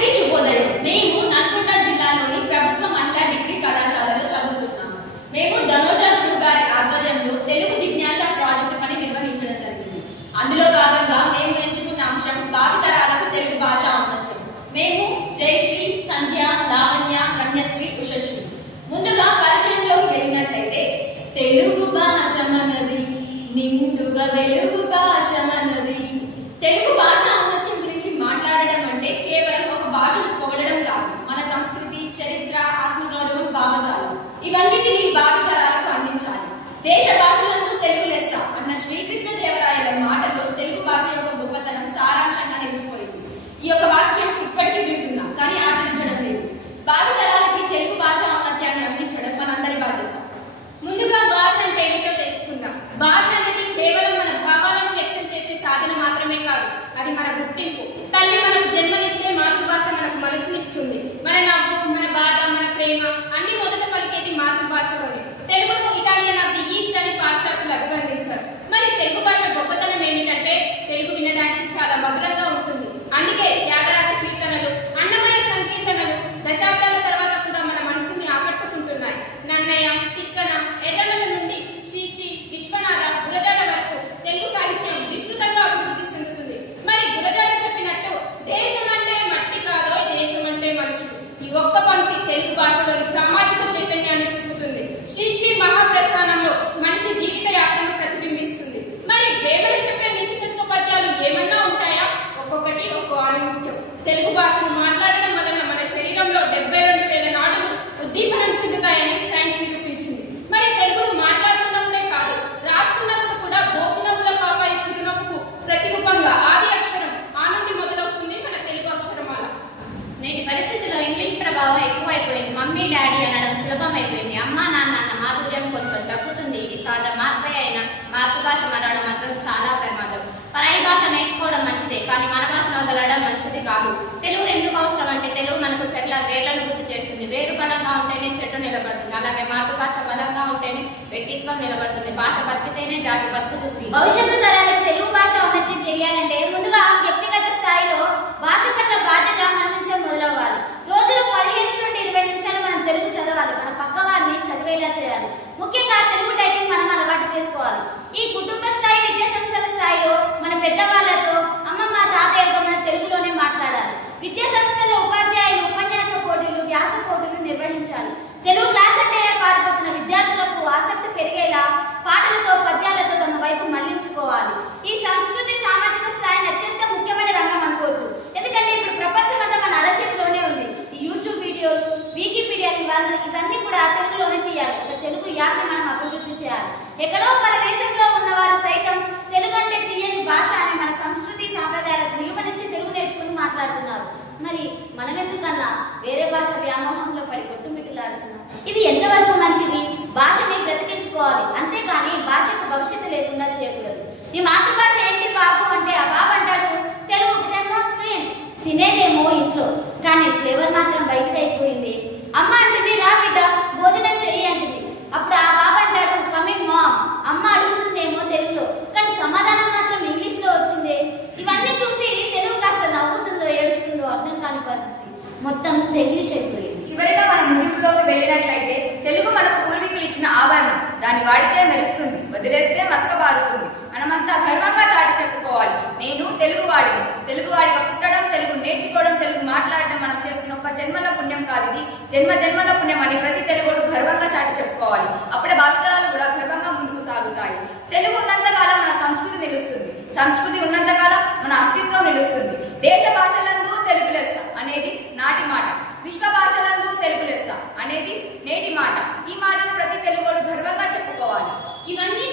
అందరికీ శుభోదయం. మేము నల్గొండ జిల్లాలోని ప్రభుత్వ మహిళా డిగ్రీ కళాశాలలో చదువుతున్నాము. మేము ధనోజా గురువు గారి ఆధ్వర్యంలో తెలుగు జిజ్ఞాస ప్రాజెక్టు పని నిర్వహించడం జరిగింది. అందులో భాగంగా మేము ఎంచుకున్న అంశం భావితరాలకు తెలుగు భాష ఔన్నత్యం. మేము జయశ్రీ, సంధ్య, లావణ్య, రమ్యశ్రీ, ఉషశ్రీ. ముందుగా పరిచయంలోకి వెళ్ళినట్లయితే తెలుగు భాష మనది, నిండుగా వెలుగు భాష మనది. తెలుగు భాష ఔన్నత్యం గురించి మాట్లాడడం అంటే కేవలం ఒక భాషను పొగడడం కాదు, మన సంస్కృతి, చరిత్ర, ఆత్మగౌరవం, భావజాలం ఇవన్నిటినీ భావితరాలకు అందించాలి. దేశ భాషలందు తెలుగు లెస్స అన్న శ్రీకృష్ణదేవరాయల మాటలో తెలుగు భాష యొక్క గొప్పతనం సారాంశంగా నిలిచిపోయింది. ఈ యొక్క వాక్యం ఇప్పటికీ వింటున్నాం, కానీ ఆచరించడం లేదు. భావితరాలకి తెలుగు భాష ఔన్నత్యాన్ని అందించడం మనందరి బాధ్యత. ముందుగా భాష అంటే ఏమిటో తెలుసుకుందాం. భాష అనేది కేవలం మన భావాలను వ్యక్తం చేసే సాధన మాత్రమే కాదు, అది మన గుర్తింపు. తల్లి మనకు జన్మనిస్తే మాతృభాష మనకు మనసునిస్తుంది. మన నవ్వు, మన బాధ, మన ప్రేమ అన్ని మొదట పలికేది మాతృభాషలోనే. తెలుగును ఇటాలియన్ ఆఫ్ ది ఈస్ట్ అని పాశ్చాత్యులు అభివర్ణించారు. మరి తెలుగు భాష గొప్పతనం ఏమిటంటే తెలుగు వినడానికి చాలా మధురంగా ఉంటుంది. అందుకే త్యాగరాజ కీర్తనలు, అన్నమయ్య సంకీర్తనలు దశాబ్దాల తర్వాత కూడా మన మనసుని ఆకట్టుకుంటున్నాయి. నన్నయ్య, తిక్కన, ఎర్రనల నుండి శ్రీ విశ్వనాథ, గురజాడ వరకు తెలుగు సాహిత్యం విస్తృతంగా అభివృద్ధి చెందుతుంది. మరి గురజాడ చెప్పినట్టు దేశం అంటే మట్టి కాదో, దేశం అంటే మనుషులు. ఈ ఒక్క పంక్తి తెలుగు భాషలోని సామాజిక చైతన్యాన్ని చెప్పుతుంది. శ్రీ మహాప్రస్థానంలో మనిషి జీవిత యాత్రను ప్రతిబింబిస్తుంది. మరి ప్రేమను చెప్పే నీతి శతక పద్యాలు ఏమన్నా ఉంటాయా? ఒక్కొక్కటి ఒక్కో ఆణిముత్యం. తెలుగు భాషను మాట్లాడడం వలన మన శరీరంలో 72,000 నాడులు ఉద్దీపనం చెందుతాయని సైన్స్ నిరూపించింది. మరి తెలుగును మాట్లాడుతున్నప్పుడే కాదు, రాస్తున్నప్పుడు కూడా భోజనముల పాపాయి చిరునవ్వుకు ప్రతిరూపంగా ఆది అక్షరం ఆ నుండి మొదలవుతుంది మన తెలుగు అక్షరమాల. నేటి పరిస్థితుల్లో ఇంగ్లీష్ ప్రభావం ఎక్కువైపోయింది. మమ్మీ, డాడీ అనడం సులభం అయిపోయింది. అమ్మా, నాన్న అన్న మాధుర్యం కొంచెం తగ్గుతుంది. ఇది సహజ మార్పే అయినా మాతృభాష మరవడం మాత్రం చాలా ప్రమాదం. పరాయి భాష నేర్చుకోవడం మంచిదే, కానీ మన భాషను వదలడం మంచిది కాదు. తెలుగు ఎందుకు అవసరం అంటే తెలుగు మనకు చెట్ల వేర్లను గుర్తు చేస్తుంది. వేరు బలంగా ఉంటేనే చెట్టు నిలబడుతుంది. అలాగే మాతృభాష బలంగా ఉంటేనే వ్యక్తిత్వం నిలబడుతుంది. భాష బతికితేనే జాతి బతుకుతుంది. భవిష్యత్తు తరాలకు తెలుగు భాష ఔన్నత్యం తెలియాలంటే ముందుగా వ్యక్తిగత స్థాయిలో భాష పట్ల బాధ్యత మన నుంచే మొదలవ్వాలి. రోజులో 15 నుండి 20 నిమిషాలు మనం తెలుగు చదవాలి. మన పక్క వారిని చదివేలా చేయాలి. ముఖ్యంగా తెలుగు టైపింగ్ మనం అలవాటు చేసుకోవాలి. ఈ కుటుంబ స్థాయి, విద్యా సంస్థల స్థాయిలో మన పెద్దవాళ్లతో, అమ్మమ్మ, తాతయ్యతో మన తెలుగులోనే మాట్లాడాలి. విద్యా సంస్థల ఉపాధ్యాయులు ఉపన్యాస పోటీలు, వ్యాస పోటీలు నిర్వహించాలి. తెలుగు క్లాస్ అంటేనే పారిపోతున్న విద్యార్థులకు ఆసక్తి పెరిగేలా పాటలతో, పద్యాలతో తమ వైపు మళ్లించుకోవాలి. ఈ సంస్కృతి సామాజిక స్థాయిని అత్యంత ముఖ్యమైన రంగం అనుకోవచ్చు. ఎందుకంటే ఇప్పుడు ప్రపంచం అంతా మన అరచేతిలోనే ఉంది. ఈ యూట్యూబ్ వీడియోలు, వికీపీడియాలు ఇవన్నీ కూడా తెలుగులోనే తీయాలి. ఒక తెలుగు యాప్ని మనం అభివృద్ధి చేయాలి. ఎక్కడో మన దేశంలో ఉన్నవారు సైతం తెలుగు అంటే తీయని భాష అని మన సంస్కృతి సాంప్రదాయాలకు విలువనిచ్చి తెలుగు నేర్చుకుని మాట్లాడుతున్నారు. మరి మనం ఎందుకన్నా వేరే భాష వ్యామోహంలో పడి కొట్టుమిట్టులాడుతున్నాం? ఇది ఎంతవరకు మంచిది? భాషని బ్రతికించుకోవాలి, అంతేకాని భాషకు భవిష్యత్తు లేకుండా చేయకూడదు. నీ మాతృభాష ఏంటి బాబు అంటే ఆ బాబు అంటాడు తెలుగు నాట్ ఫ్లూయెంట్. తినేదేమో ఇంట్లో, కానీ ఫ్లేవర్ మాత్రం బయటది అయిపోయింది. అమ్మ అంటుంది రా బిడ్డ భోజనం చెయ్యి అంటుంది. అప్పుడు ఆ బాబు అంటాడు కమింగ్ మామ్. అమ్మ అడుగుతుందేమో తెలుగులో, కానీ సమాధానం మాత్రం ఇంగ్లీష్ లో వచ్చిందే. ఇవన్నీ చూసి తెలుగు కాస్త నవ్వుతుందో ఏడుస్తుందో అర్థం కాని పరిస్థితి. మొత్తం ఇంగ్లీష్ అయిపోయింది. చివరిగా మనం ముగింపులోకి వెళ్ళినట్లయితే తెలుగు మనకు పూర్వీకులు ఇచ్చిన ఆభరణం. దాన్ని వాడితే మెరుస్తుంది, వదిలేస్తే మసకబారుతుంది. మనమంతా గర్వంగా చాటి చెప్పుకోవాలి, నేను తెలుగువాడిని. తెలుగువాడిగా పుట్టడం, తెలుగు నేర్చుకోవడం, తెలుగు మాట్లాడడం మనం చేస్తున్న ఒక జన్మల పుణ్యం కాదు, ఇది జన్మ జన్మల పుణ్యం అని ప్రతి తెలుగుడు గర్వంగా చాటి చెప్పుకోవాలి. అప్పుడే భావితరాలు కూడా గర్వంగా ముందుకు సాగుతాయి. తెలుగు ఉన్నంతకాలం మన సంస్కృతి నిలుస్తుంది, సంస్కృతి ఉన్నంతకాలం మన అస్తిత్వం నిలుస్తుంది. దేశ భాషలందు తెలుగు లెస్స అనేది నాటి మాట, విశ్వ భాషలందు తెలుగు లెస్స అనేది నేటి మాట. ఈ మాటను ప్రతి తెలుగుడు గర్వంగా చెప్పుకోవాలి. ఇవన్నీ